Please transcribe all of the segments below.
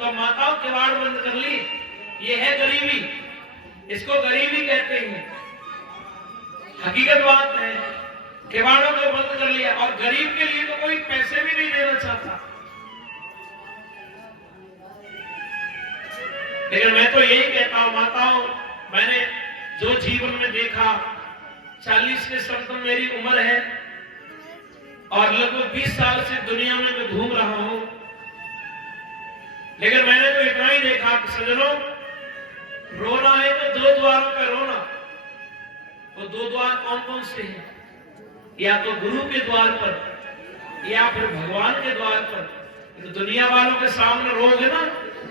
तो माताओं किवाड़ बंद कर ली। ये है गरीबी, इसको गरीबी कहते हैं। हकीकत बात है, किवाड़ों को बंद कर लिया। और गरीब के लिए तो कोई पैसे भी नहीं देना चाहता। लेकिन मैं तो यही कहता हूं माताओं, मैंने जो जीवन में देखा, 40 के समतम मेरी उम्र है और लगभग 20 साल से दुनिया में मैं घूम रहा हूं। लेकिन मैंने तो इतना ही देखा कि सज्जनों, रोना है तो 2 द्वारों पर रोना। वो 2 द्वार कौन कौन से हैं? या तो गुरु के द्वार पर या फिर भगवान के द्वार पर। तो दुनिया वालों के सामने रोगे ना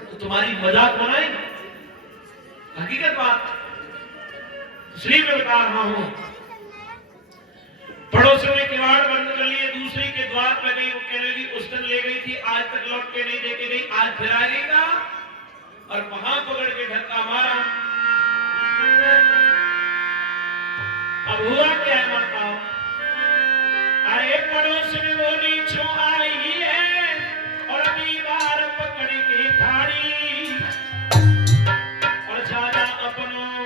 तो तुम्हारी मजाक बनाएंगे। हकीकत बात इसलिए मैं बता रहा हूं। पड़ोसियों ने किवाड़ बंद कर लिए, दूसरी के द्वार पर गई। वो कहने लगी उस दिन ले गई थी, आज तक लौट के नहीं देके गई, आज फिर आ गई का और वहां पकड़ के धक्का मारा। अब हुआ क्या है माताओं? अरे पड़ोस में वो नीचों आई है और अभी बार पकड़ के थाड़ी और ज्यादा अपनों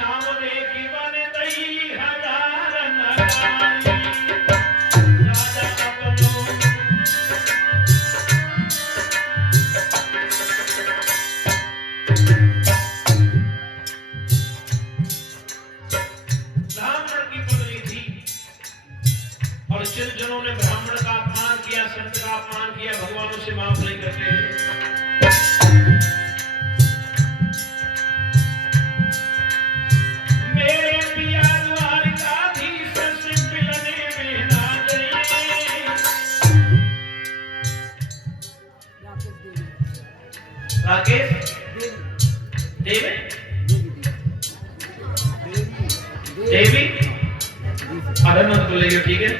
काम देखी बन दई हजार नगारी। ज्यादा अपनों ब्राह्मण की पत्नी थी और जिन जनों ने ब्राह्मण का अपमान किया, संत का अपमान किया, भगवान उसे माफ नहीं करते। मेरे पिया द्वारिकाधीश से मिलने में ना जाइए। राकेश देवी देवी आनंद को ले, ठीक है,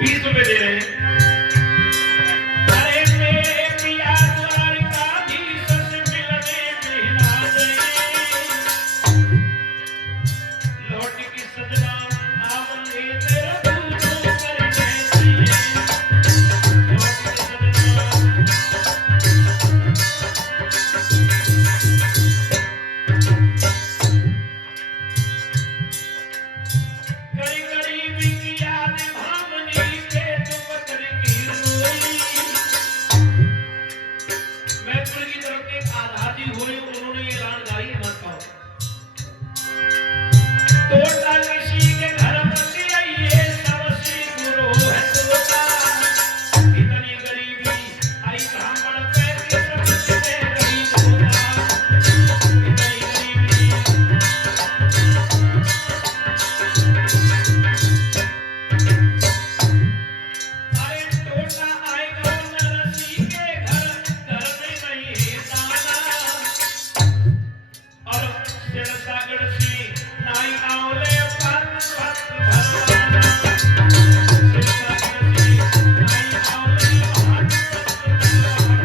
20 रुपए दे रहे हैं। अरे मेरे पिया द्वारिकाधीश से मिलने में ना जाइए। लौट की सजना आवेंगे तेरा दूधों कर जाइए। लौट की सजना करी गरीबी की याद भावनी पे तुम पत्थर की रोई। मैं पुर की तरफ एक आजादी हुई, उन्होंने ये लान गाई मत पाओ। तोड़ता किसी के घर में आइए, सबसे गुरु है तोड़ता। इतनी गरीबी आई ब्राह्मण पे कि सबसे रही तोड़ा। इतनी गरीबी अरे टोटा आएगा नरसी के घर, घर में नहीं दाना। और सिरसागढ़ से नाई आवले पत पत भरवाना। सिरसागढ़ से नाई आवले पत पत भरवाना।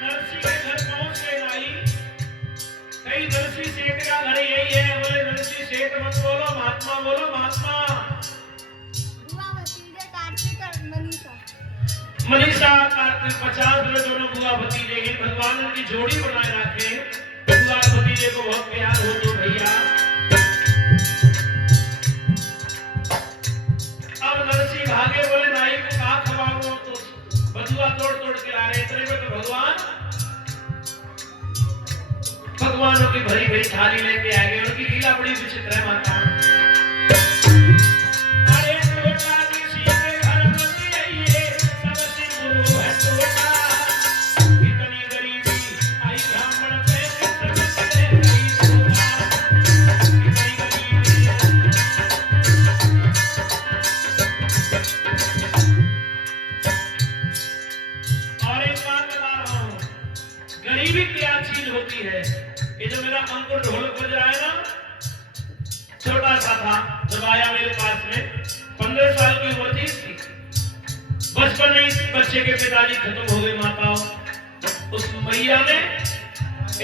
नरसी के घर कौन से नाई? कई नरसी सेठ का घर यही है। बोले नरसी सेठ मत बोलो, महात्मा बोलो, महात्मा। मनीषा कार्तिक 50 रुपए दोनों बुआ भतीजे की। भगवान उनकी जोड़ी बनाए रखे। बुआ भतीजे को बहुत प्यार हो तो भैया। अब नरसी भागे, बोले नाई को कहा खवाऊं, तो बधुआ तोड़ तोड़ के ला रहे। इतने में तो भगवान भगवानों की भरी भरी थाली लेके आ गए। उनकी लीला बड़ी विचित्र है माता। अरे टोटा किसी के घर में आइए, सबसे गुरु है टोटा। इतनी गरीबी आई ब्राह्मण पे कि सबसे रही तोड़ा। इतनी गरीबी और एक बात बता रहा हूं, गरीबी क्या चीज होती है? ये जो मेरा अंकुर ढोलक बज रहा है ना, छोटा सा था जब आया मेरे पास में, 15 साल की उम्र थी इसकी। बचपन में इस बच्चे के पिताजी खत्म हो गए माताओं। उस मैया ने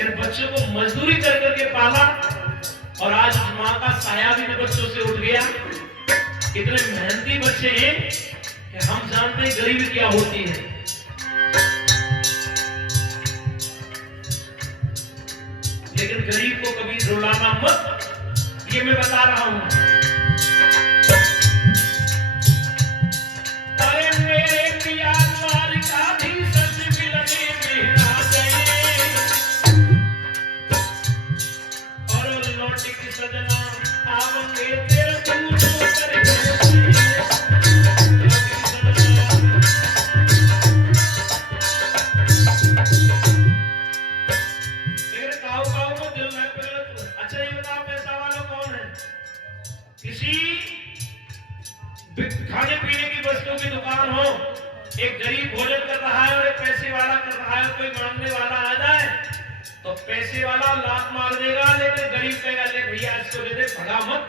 इन बच्चों को मजदूरी कर करके पाला और आज उस माँ का साया भी इन बच्चों से उठ गया। इतने मेहनती बच्चे हैं कि हम जानते हैं गरीबी क्या होती है। लेकिन गरीब को कभी रुलाना मत, ये मैं बता रहा हूं। अरे मेरे पिया द्वारिकाधीश मिलने में आ गए, और लौट के सजना आवेंगे तेरे दूर करके। किसी खाने पीने की वस्तुओं की दुकान हो, एक गरीब भोजन कर रहा है और एक पैसे वाला कर रहा है, कोई मांगने वाला आ जाए तो पैसे वाला लात मार देगा, लेकिन गरीब कहेगा ले भैया इसको दे दे, भगा मत।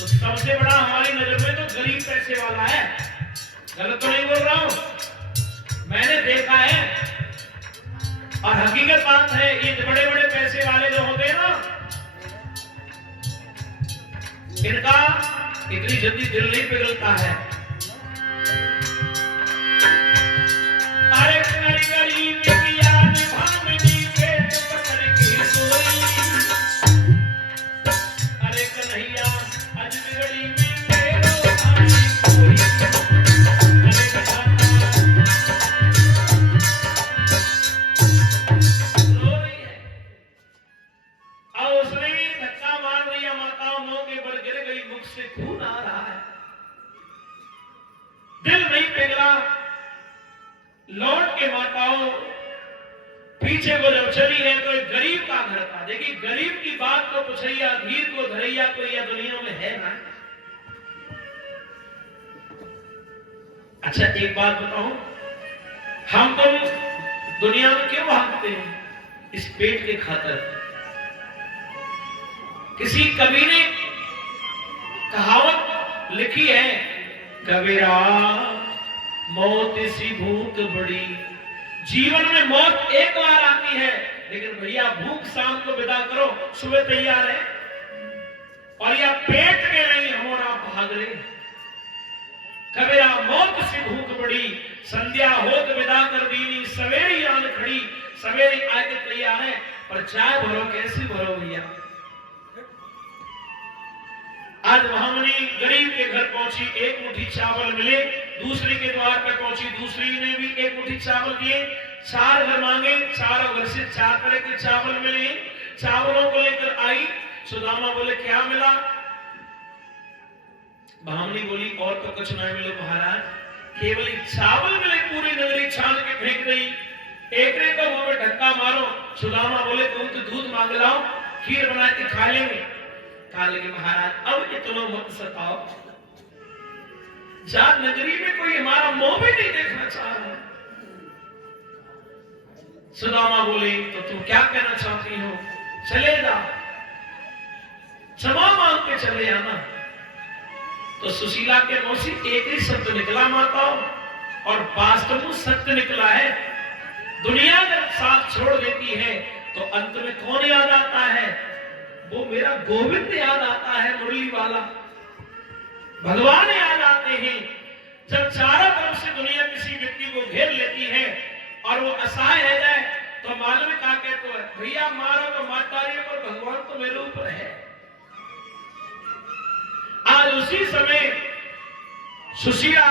तो सबसे बड़ा हमारी नजर में तो गरीब पैसे वाला है। गलत तो नहीं बोल रहा हूं, मैंने देखा है और हकीकत बात है। ये बड़े बड़े पैसे वाले जो होते हैं ना, इनका इतनी जल्दी दिल नहीं पिघलता है। अरे गरीब की याद भावनी पेट पकड़ के सोई, अरे कन्हैया आज बिगड़ी में मेरो भाई कोई, अरे रो रही है। और उसने धक्का मार दिया, माताओं मुंह के बल गिर गई, मुख से खून आ रहा है, दिल नहीं पिघला। लौट के माताओं पीछे वो जब चली है तो एक गरीब का घर था। देखिए गरीब की बात को पुछैया, धीर को धरैया कोई यह दुनिया में है ना। अच्छा एक बात बताऊं, हम तो दुनिया में क्यों भागते हैं? इस पेट के खातिर। किसी कवि ने कहावत लिखी है, कबीरा मौत सी भूख बड़ी, जीवन में मौत एक बार आती है, लेकिन भैया भूख शाम को विदा करो, सुबह तैयार है, और यह पेट के नहीं हमारा भाग रहे। कबीरा मौत सी भूख बड़ी, संध्या होत विदा कर दीनी, सवेरी आन खड़ी, सवेरी आके तैयार है, पर चाय भरो कैसी भरो भैया। आज महामनी गरीब के घर पहुंची, एक मुट्ठी चावल मिले, दूसरी के द्वार पर पहुंची, दूसरी ने भी एक मुट्ठी चावल दिए, चार घर मांगे, चारों घर से चार तरह के चावल मिले। चावलों को लेकर आई, सुदामा बोले क्या मिला? महामनी बोली और तो कुछ नहीं मिले महाराज, केवल चावल मिले, पूरी नगरी छान के फेंक गई। एक ने तो मुंह में धक्का मारो। सुदामा बोले तुम तो दूध मांग लाओ, खीर बना के खा लेंगे। कहा लगे महाराज अब इतना मत सताओ, जात नगरी में कोई हमारा मुंह भी नहीं देखना चाह रहा। सुदामा बोले तो तुम क्या कहना चाहती हो? चले जा, क्षमा मांग के चले आना। तो सुशीला के मुंह से एक ही शब्द निकला माताओं, और वास्तव में सत्य निकला है। दुनिया जब साथ छोड़ देती है तो अंत में कौन याद आता है? वो मेरा गोविंद याद आता है, मुरली वाला भगवान याद आते हैं। जब चारों तरफ से दुनिया किसी व्यक्ति को घेर लेती है और वो असहाय रह जाए तो मालूम क्या कहते हैं, भैया मारो तो मातारी पर, भगवान तो मेरे ऊपर है। आज उसी समय सुशीला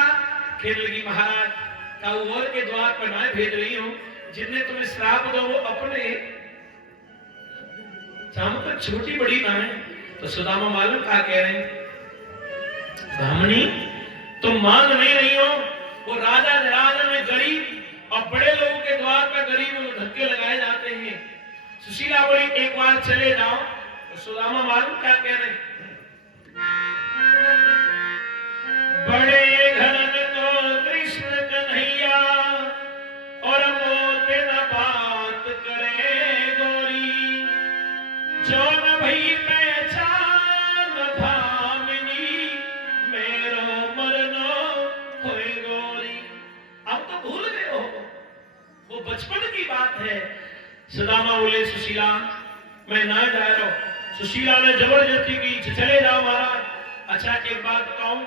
खेल लगी महाराज का और के द्वार पर ना भेज रही हूं, जिन्हें तुम्हें श्राप दो वो अपने चाहो तो छोटी बड़ी ना है। तो सुदामा मालूम क्या कह रहे हैं, ब्राह्मणी तुम मांग नहीं रही हो, वो राजा जराजा में गरीब और बड़े लोगों के द्वार पर गरीब में धक्के लगाए जाते हैं। सुशीला बोली एक बार चले जाओ। तो सुदामा मालूम क्या कह रहे हैं, बड़े घर में तो कृष्ण कन्हैया और मोते न बात करे गोरी, जो न भई पहचान भामिनी, मेरो मरनो होए गोरी। अब तो भूल गए हो, वो बचपन की बात है। सुदामा बोले सुशीला मैं ना जा रहा हूं। सुशीला ने जबरदस्ती की, चले जाओ महाराज। अच्छा एक बात बताऊं,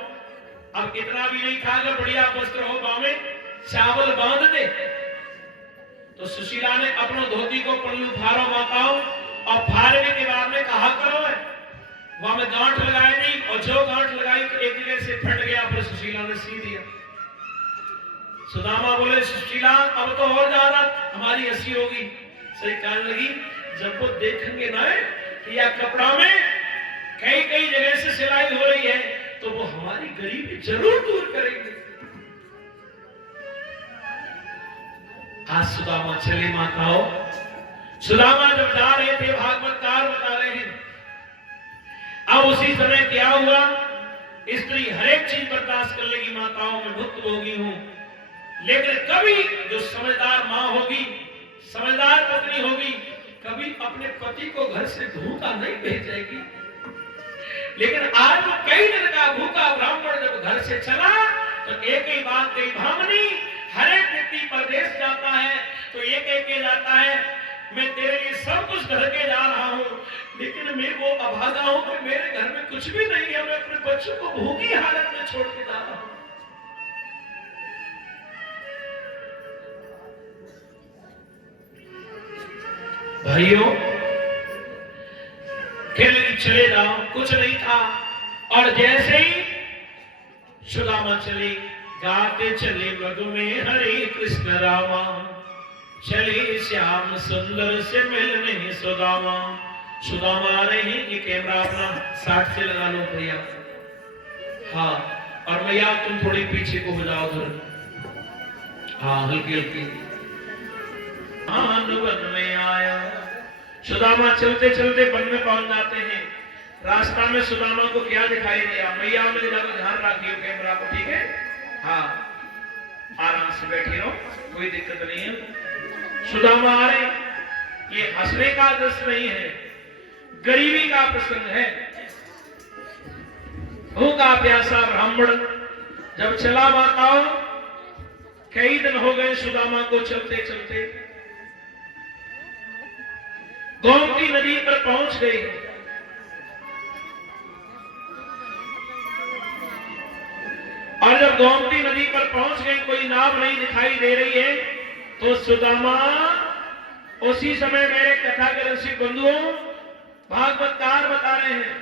अब इतना भी नहीं था अगर बढ़िया वस्त्र हो बामे चावल बांध दे तो सुशीला ने अपनो धोती को पल्लू फारो माताओं और फाड़ने के बाद में कहा करो है वहां में गांठ लगाई नहीं और जो गांठ लगाई तो एक जगह से फट गया, फिर सुशीला ने सी दिया। सुदामा बोले सुशीला अब तो और ज्यादा हमारी हंसी होगी। सही कहने लगी जब वो देखेंगे ना कि या कपड़ा में कई कई जगह से सिलाई हो रही है तो वो हमारी गरीबी जरूर दूर करेंगे। आज सुदामा चले माताओं, सुदामा जब जा रहे थे भागवतकार बता रहे हैं, अब उसी समय क्या हुआ, स्त्री हर एक चीज बर्दाश्त कर लेगी माताओं, में भुक्त होगी हूं, लेकिन कभी जो समझदार मां होगी, समझदार पत्नी होगी, कभी अपने पति को घर से भूखा नहीं भेजेगी। लेकिन आज वो कई दिन का भूखा ब्राह्मण जब घर से चला तो एक ही बात कही, भामनी हर एक व्यक्ति परदेश जाता है तो एक एक के जाता है, मैं तेरे लिए सब कुछ घर के जा रहा हूं, लेकिन मैं वो अभागा हूं कि मेरे घर में कुछ भी नहीं है, मैं अपने बच्चों को भूखी हालत में छोड़ के जा रहा हूं। भाइयों खेल चले जाओ, कुछ नहीं था, और जैसे ही सुदामा चले गाते चले मधु में हरे कृष्ण रामा, चले श्याम सुंदर से मिलने सुदामा। सुदामा आ रहे हैं, ये कैमरा अपना 60 से लगा लो भैया, हाँ, और मैया तुम थोड़ी पीछे को हो जाओ उधर, हाँ हल्की हल्की। वन में आया सुदामा, चलते चलते वन में पहुंच जाते हैं। रास्ता में सुदामा को क्या दिखाई दिया, मैया में ध्यान रखियो कैमरा को, ठीक है, हाँ आराम से बैठे रहो, कोई दिक्कत नहीं है। सुदामा आ रहे, ये हंसने का दृश्य नहीं है, गरीबी का प्रसंग है। भूखा प्यासा ब्राह्मण जब चला माताओं, कई दिन हो गए सुदामा को चलते चलते, गोमती नदी पर पहुंच गई। और जब गोमती नदी पर पहुंच गई, कोई नाव नहीं दिखाई दे रही है, तो सुदामा उसी समय मेरे कथा के रसिक बंधुओं भागवतकार बता रहे हैं,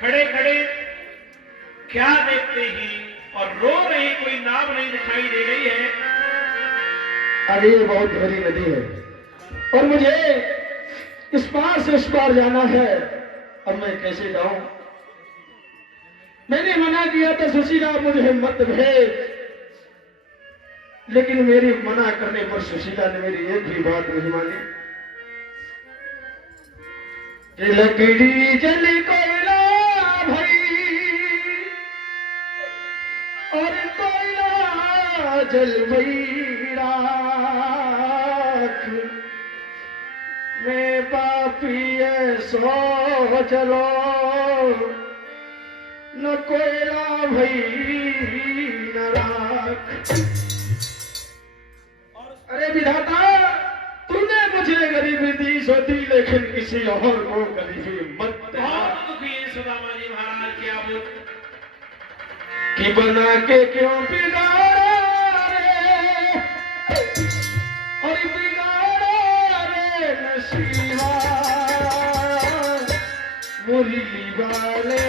खड़े खड़े क्या देखते हैं और रो रहे, कोई नाव नहीं दिखाई दे रही है। अरे ये बहुत गहरी नदी है और मुझे इस पार से उस पार जाना है, अब मैं कैसे जाऊं? मैंने मना किया था सुशीला मुझे मत भेज, लेकिन मेरी मना करने पर सुशीला ने मेरी एक भी बात नहीं मानी। लकड़ी जल कोयला भई और कोयला जल भई राख, मैं पापी सो चलो न कोयला भई न राख। अरे विधाता, तूने मुझे गरीबी दी सो दी, लेकिन किसी और को गरीबी मत दे। बहुत दुखी है सुदामा जी महाराज, क्या बोल कि बना के क्यों बिगाड़ा रे, और बिगाड़ा रे नसीबा मुरली वाले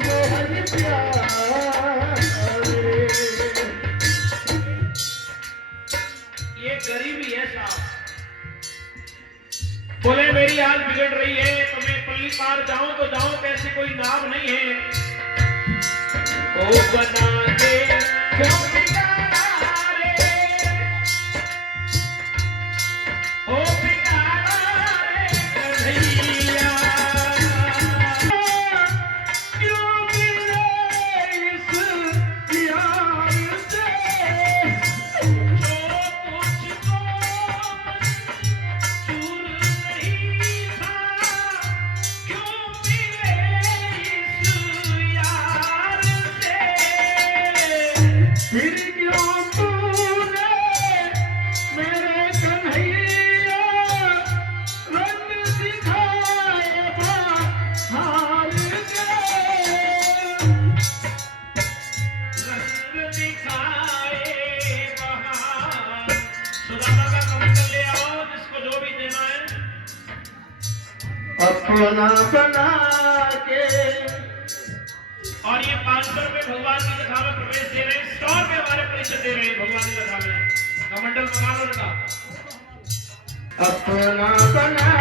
मोहन प्यारे। ये गरीबी है साहब, बोले मेरी हालत बिगड़ रही है तो मैं पल्ली पार जाऊं तो जाऊं कैसे, कोई नाव नहीं है। ओ बना के क्यों बिगाड़ा रे, ओ बिगाड़ा रे कन्हैया, क्यों मिले इस प्यार से, जो तुझको मंजूर नहीं था, क्यों मिले इस यार से। फिर क्यों तूने मेरे कन्हैया रंग दिखाए हाल अपना बना के। और ये 500 रुपए भगवान की कथा में प्रवेश दे रहे हैं, 100 रुपए हमारे परिषद दे रहे हैं भगवान की कथा में। कमंडल भगवान उनका अपना बना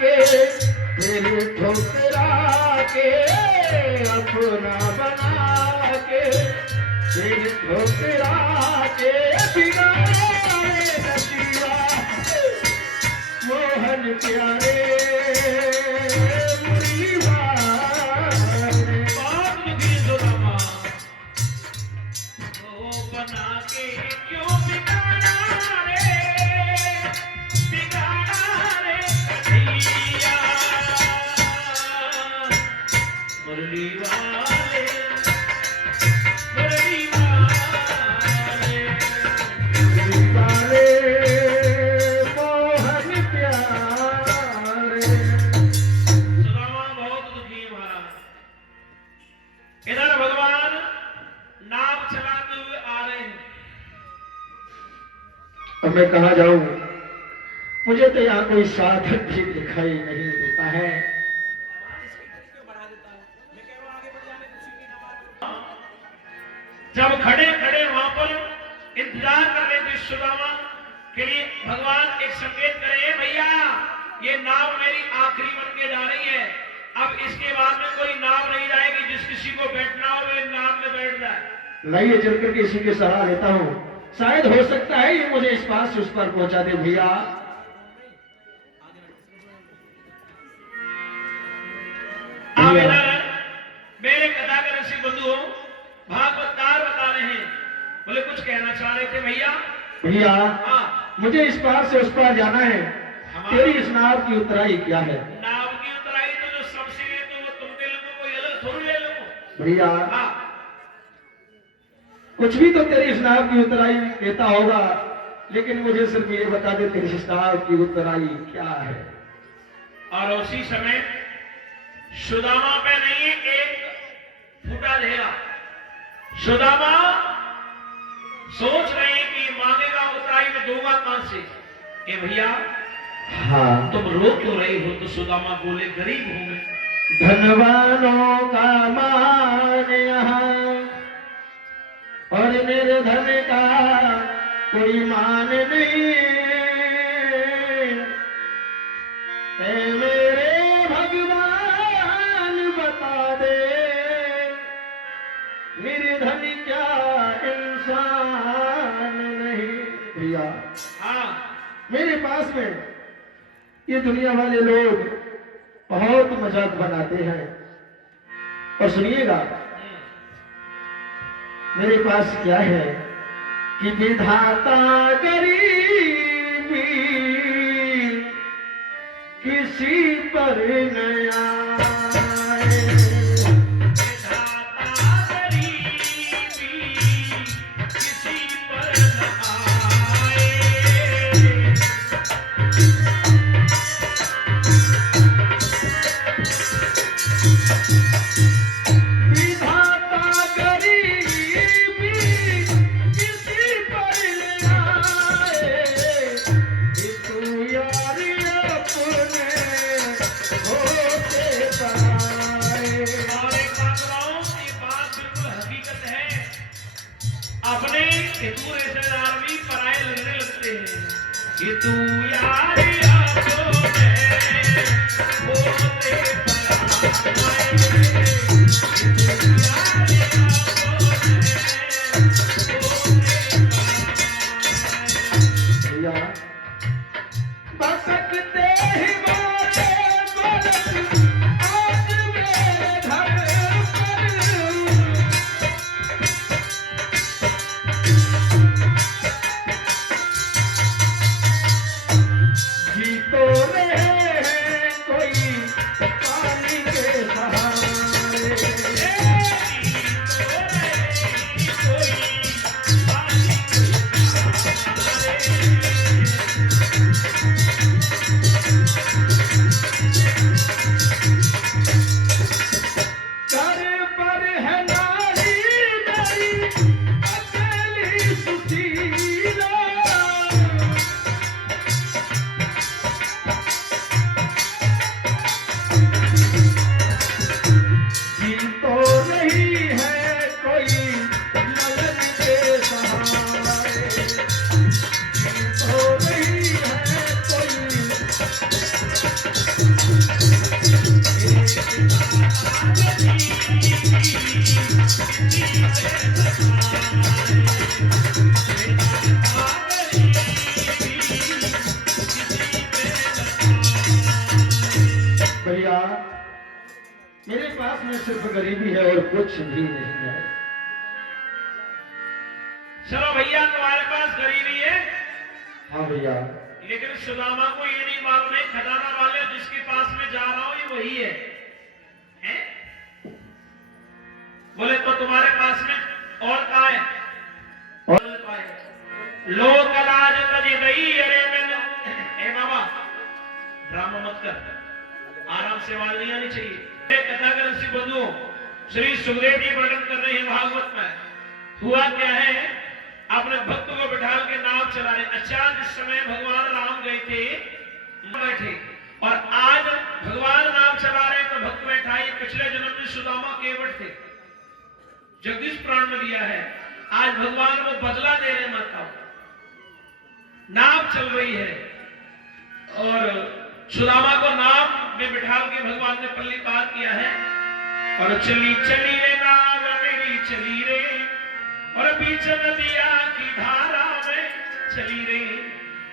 के फिर ठुकरा के, अपना बना के फिर ठुकरा के, बिगाड़े नसीबा मोहन प्यारे मुरली वाले। बहुत दुखी सुदामा, वो बना के क्यों बिगाड़ा रे, बिगाड़ा रे कन्हैया मुरली वाले, मुरली वाले। प्यारे मोहन प्यारे। सुदामा बहुत दुखी है महाराज। इधर भगवान नाव चलाते हुए आ रहे हैं। अब मैं कहाँ जाऊं? मुझे तो यहाँ कोई साधक भी दिखाई नहीं देता है। जब खड़े खड़े वहां पर इंतजार कर रहे थे सुदामा के लिए, भगवान एक संकेत करे, भैया ये नाव मेरी आखिरी बन के जा रही है, अब इसके बाद में कोई नाव नहीं जाएगी, जिस किसी को बैठना हो वो नाव में बैठ जाए। लाइए चल करके इसी की सलाह लेता हूँ, शायद हो सकता है ये मुझे इस पार से उस पर पहुंचा दे। भैया आप इधर मेरे कथा के ऋषि बंधुओं भागवतकार बता रहे हैं, बोले कुछ कहना चाह रहे थे भैया। भैया हाँ, मुझे इस पार से उस पार जाना है, तेरी इस नाव की उतराई क्या है? नाव की उतराई तो जो सबसे ले तो वो तुम ले लो, कोई अलग थोड़ी ले लो। भैया हाँ, कुछ भी तो तेरी इस नाव की उतराई देता होगा, लेकिन मुझे सिर्फ ये बता दे तेरी इस नाव की उतराई क्या है? और उसी समय सुदामा पे नहीं एक फूटा देगा। सुदामा सोच रहे हैं कि मांगेगा उतराई में दूंगा कहां से। ए भैया हाँ, तुम रो क्यों रही हो? तो सुदामा बोले गरीब हूं मैं। धनवानों का मान यहाँ और निर्धन का कोई मान नहीं। ऐ मेरे भगवान बता दे, निर्धन क्या इंसान नहीं? भैया हाँ, मेरे पास में ये दुनिया वाले लोग बहुत मजाक बनाते हैं, और सुनिएगा मेरे पास क्या है कि विधाता गरीबी किसी पर न आए। विधाता गरीबी किसी पर न आए। विधाता गरीबी किसी पर न आए, कि तू यारी अपने होते पाए। और एक बात बताऊं, ये बात बिल्कुल हकीकत है। अपने हिंदू रिश्तेदार भी पराये लगने लगते हैं कि तू यार अपने होते पराये। भैया बसकते ही मारे बरस आज मेरे घर पर। मेरे पास में सिर्फ गरीबी है और कुछ भी नहीं है। चलो भैया तुम्हारे पास गरीबी है, हाँ भैया। लेकिन सुदामा को ये नहीं मालूम है खजाना वाले जिसके पास में जा रहा हूं ये वही है, हैं? बोले तो तुम्हारे पास में और का है? लोक लाज तजी गई अरे मैंने ए बाबा ड्रामा मत कर, आराम से आवाज नहीं आनी चाहिए। कथाकार ऋषि बंधुओं श्री सुखदेव जी वर्णन कर रहे हैं भागवत में। हुआ क्या है, अपने भक्त को बिठा के नाव चला रहे। अच्छा जिस समय भगवान राम गए थे बैठे और आज भगवान नाम चला रहे तो भक्त बैठा। ये पिछले जन्म में सुदामा केवट थे, जगदीश प्राण में दिया है। आज भगवान को बदला दे रहे माता, नाव चल रही है और सुदामा को नाव में बिठा के भगवान ने पल्ली पार किया है। और चली चली रे नाव मेरी चली रे, और बीच नदिया की धारा में चली रे।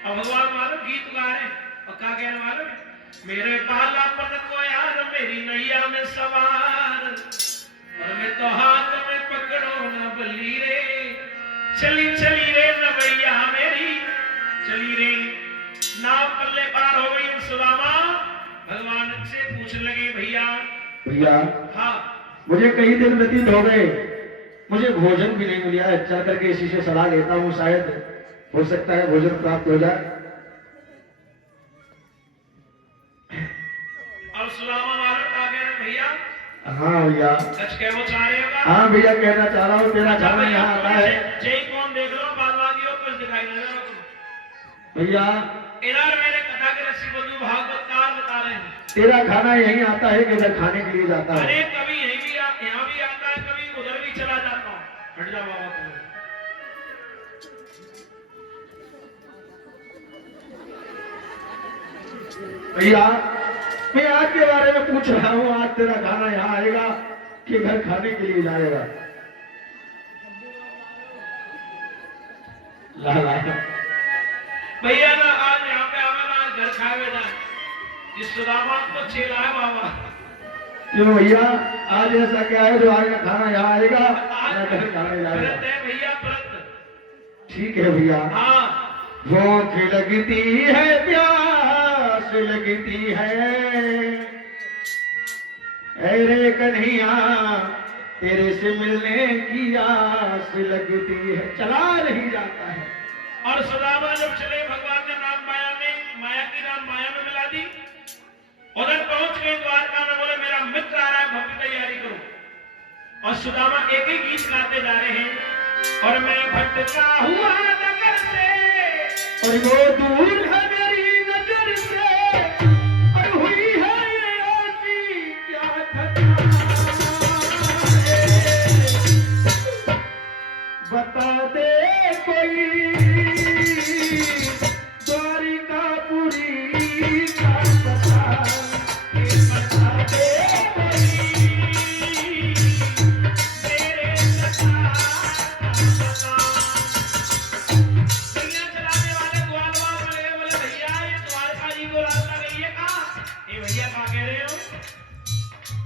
और भगवान मारो गीत गा रहे और क्या कहने वाले, मेरे बालापन को यार मेरी नैया में सवार, और मैं तो हाथ में पकड़ो ना बल्ली रे। चली चली रे नवैया मेरी चली रे। नाव पल्ले पार हो गई सुदामा। भगवान से पूछने लगे भैया भैया हाँ मुझे कई दिन व्यतीत हो गए, मुझे भोजन भी नहीं मिला है। चल करके इसी से सलाह लेता हूँ, शायद हो सकता है भोजन प्राप्त हो जाए। और सुदामा वालों का कह भैया हाँ भैया सच कह वो चाह रहे होगा। हाँ भैया कहना चाह रहा हूँ, तेरा खाना यहाँ आता है। जय कौन देख लो बादवादियों कुछ दिखाई नहीं दे रहा भैया। इधर मेरे कथा के ऋषि बंधु भागवतकार बता रहे हैं तेरा खाना यहीं आता है कि इधर खाने के लिए जाता है? अरे कभी यहीं भी यहाँ भी आता है, कभी उधर भी चला जाता हूँ। हट जा बाबा तुम। भैया मैं आज के बारे में पूछ रहा हूँ, आज तेरा खाना यहाँ आएगा कि घर खाने के लिए जाएगा? लाला भैया ना आज यहाँ पे आवे ना आज घर खाए जाए। इस सुदामा को चेला है बाबा। क्यों भैया आज ऐसा क्या है जो आज का खाना यहाँ आएगा आज घर खाने जाएगा? व्रत है भैया व्रत। ठीक है भैया। हाँ भूख लगती है प्यास लगती है, अरे कन्हैया तेरे से मिलने की आस लगती है। चला नहीं जाता है। और सुदामा जब चले भगवान ने नाम माया में माया की नाम माया में मिला दी। उधर पहुंच गए द्वारका में, बोले मेरा मित्र आ रहा है भक्त तैयारी करो। और सुदामा एक ही गीत गाते जा रहे हैं। और मैं भटका हुआ नगर से, और वो दूर है मेरी नजर से, और हुई है ये ऐसी क्या घटना, बता दे कोई द्वारिकापुरी का पता, बता दे कोई मेरे सखा का पता। दुनिया चलाने वाले द्वार वाले बोले भैया ये द्वारका जी को रास्ता नहीं है कहाँ? ये भैया कहाँ कह रहे हो?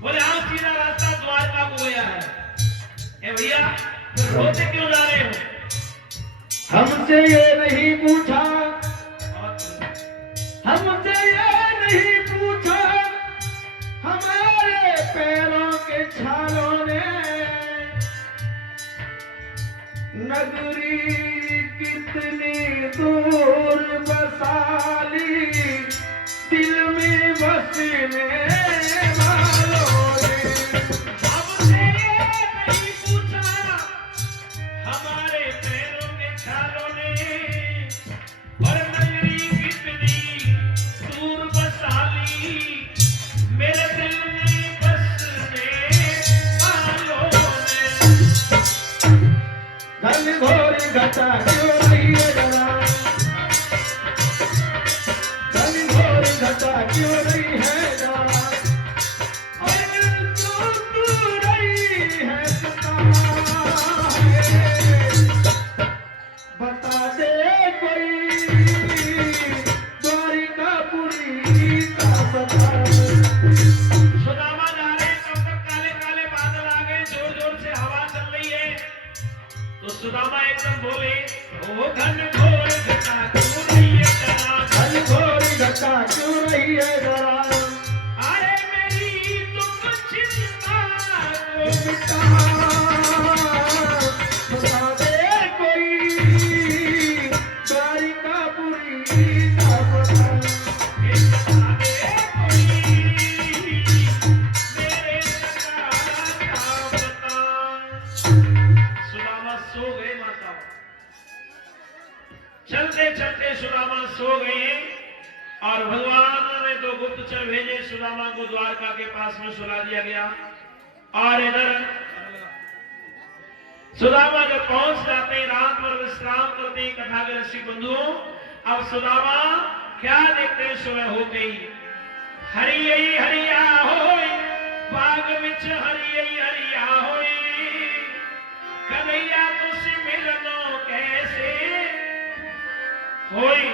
बोले हाँ सीधा रास्ता द्वारका को गया है। ए भैया फिर रोते क्यों जा रहे हो? हमसे ये नहीं पूछा, हमसे ये नहीं पूछा, हमारे पैरों के छालों ने नगरी कितनी दूर बसा ली, दिल में बसने वालों ने। हमसे ये नहीं पूछा, हमारे पैरों के छालों ने, और नगरी कितनी दूर बसा ली, मेरे दिल में बसने वालों ने। घनघोर घटा क्यों नहीं है जरा, घनघोर घटा क्यों नहीं है जरा, ओ घन घोर घटा क्यों रही है डरा, घन घोर घटा क्यों रही है डरा, अरे मेरी तुम चिंता को मिटा बता दे कोई द्वारिकापुरी का पता, बता दे कोई मेरे सरकार का पता। सुदामा सो गए माता, चलते चलते सुदामा सो गए और भगवान ने तो गुप्तचर भेजे, सुदामा को द्वारका के पास में सुला दिया गया। और इधर सुदामा जब पहुंच जाते हैं, रात भर विश्राम करते हैं कथा के ऋषि बंधुओं। अब सुदामा क्या देखते हैं, सुबह हो गई, हरियई हरिया होई बाग विच हरियई हरिया होई, कन्हैया तुझसे मिलनो कैसे होई।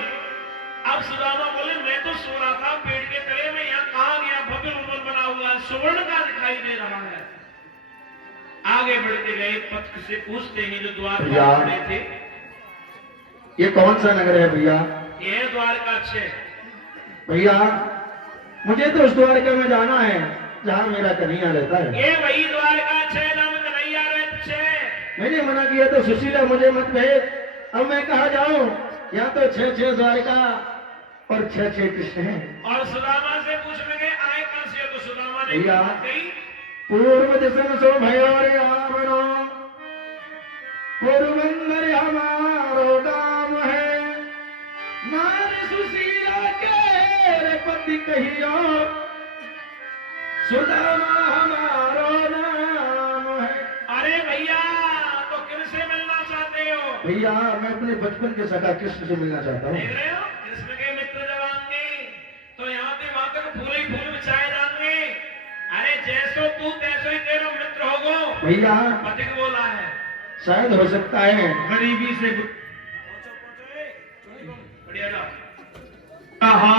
अब सुदामा बोले मैं तो सो रहा था पेड़ के तले में, यहाँ कहाँ गया, भव्य भवन बना हुआ है, सुवर्ण का दिखाई दे रहा है। आगे बढ़ते गए, पथ से पूछते हैं जो द्वार पर खड़े थे, ये कौन सा नगर है भैया? ये द्वारका 6। भैया मुझे तो उस द्वारका में जाना है जहाँ मेरा कन्हैया रहता है। ये वही द्वारका 6 नाम कन्हैया रहता है। मैंने मना किया तो सुशीला मुझे मत भेज, अब मैं कहा जाऊं? यहाँ तो 6 द्वारका और 6 कृष्ण हैं। और सुदामा से पूछने के आए कहां से, तो सुदामा ने भैया कही पूर्व दिशन सो भयो रे आवनो, पुरबंदर हमारो गाम है, नारी सुशीला के पति कहियो, सुदामा हमारो नाम है। अरे भैया तो किनसे मिलना चाहते हो? भैया मैं अपने बचपन के सखा कृष्ण से मिलना चाहता हूँ। देख रहे हो, कृष्ण के मित्र जब आएंगे तो यहाँ पे वहां तक फूल ही फूल बिछाए जाएंगे। अरे जैसो तू तैसो ही तेरा मित्र होगो। भैया पथिक बोला है, शायद हो सकता है गरीबी से बढ़िया ना।